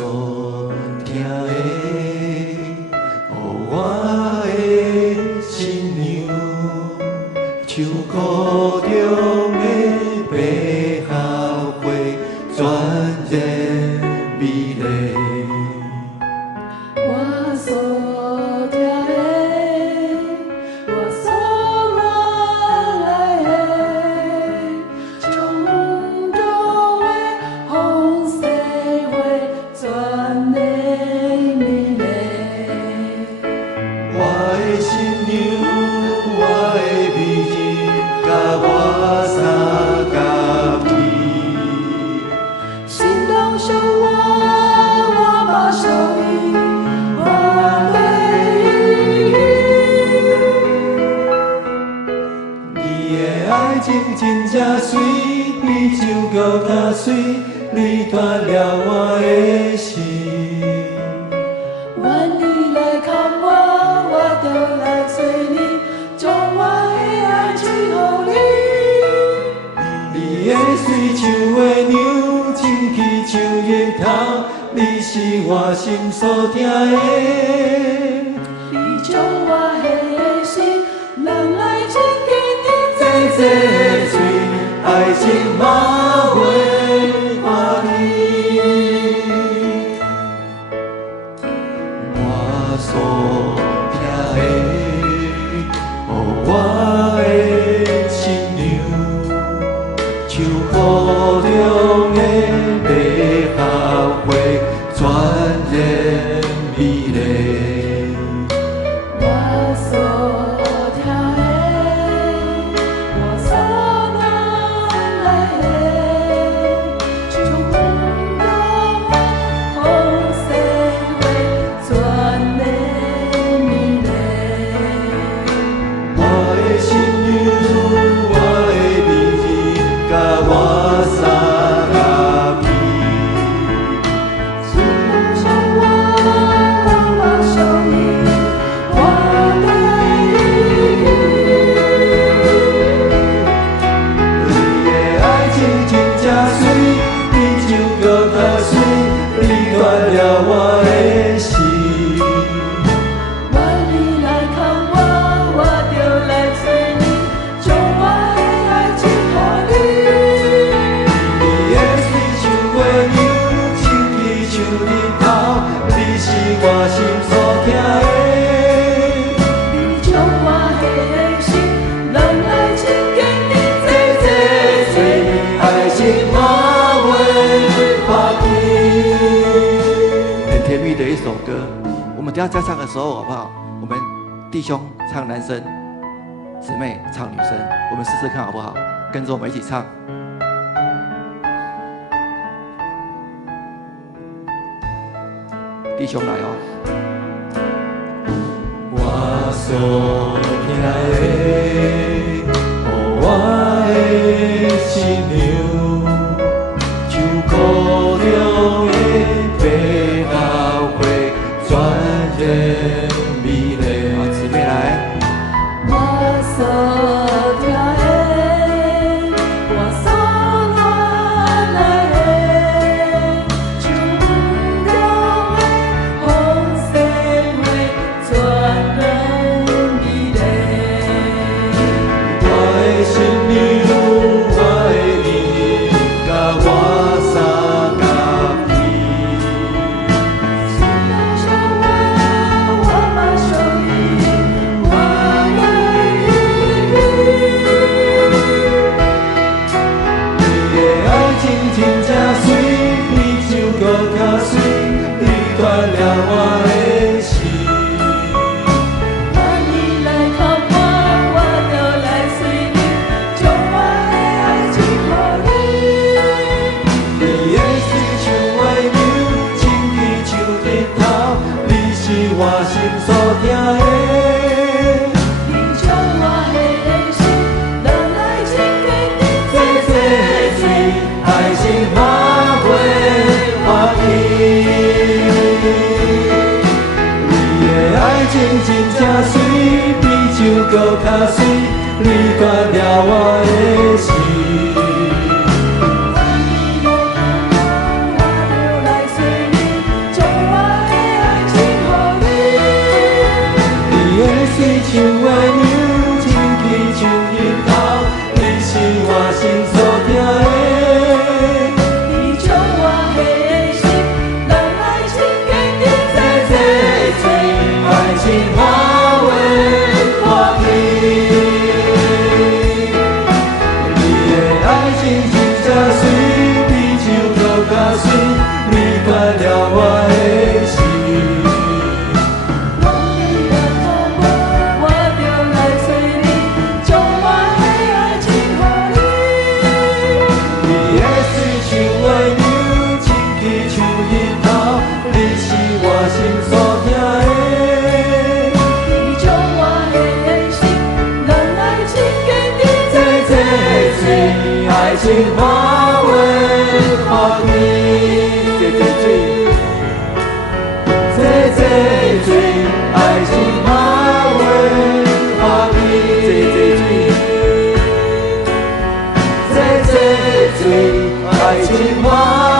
所听的，予我的新娘，像苦中的百合花，全然美丽。我所听的，我所爱的，从中的红色花，全然美丽。我的新娘，我的美人，甲我三角伊。心中想我嘛想伊，我对你的爱情真正水，比酒搁较水，你断了我的心。愿你来看我，我就来随你，将我的爱赐予你。你的水像月娘，清气像日头，你是我心所听的。你将我的心，人来亲近你这这水，爱情马袂花去。我所听的，我的新娘，像雨中的百合花，全然美丽。我所听的，我所爱的，从中的红色花，全然美丽。我的新娘，我的美人，甲我三角伊。心中想我嘛想伊，我对你的爱情真正水，比酒搁较水，你断了我的心。愿你来看我，我就来随你，将我的爱赐予你。你的水像月娘，清气像日头，你是我心所听的。你将我的心，人来亲近你，这这水，爱情马袂花去。很甜蜜的一首歌，我们等一下在唱的时候好不好？我们弟兄唱男生，姊妹唱女生，我们试试看好不好？跟着我们一起唱。弟兄来哦。我所听的，我的新娘，像苦中的百合花，全然美丽。好，姊妹来。我所听的，我所爱的，从中的红色花，全然美丽。我的新娘，我的美人，甲我三角伊。心中想我嘛想伊，我你的爱情真正水，比酒搁较水，你断了我的心。愿你来看我，我就来随你，将我的爱赐予你。你的水像月娘，清气像日头，你是我心所听的。你将我的心，人来亲近你，这这水，爱情马袂花去。你的爱情真正水，比酒搁较水，你断了我的心。愿你来看我，我就来随你，情化为花蜜，这水，这水，爱情化为花蜜，这水，这水，爱情化。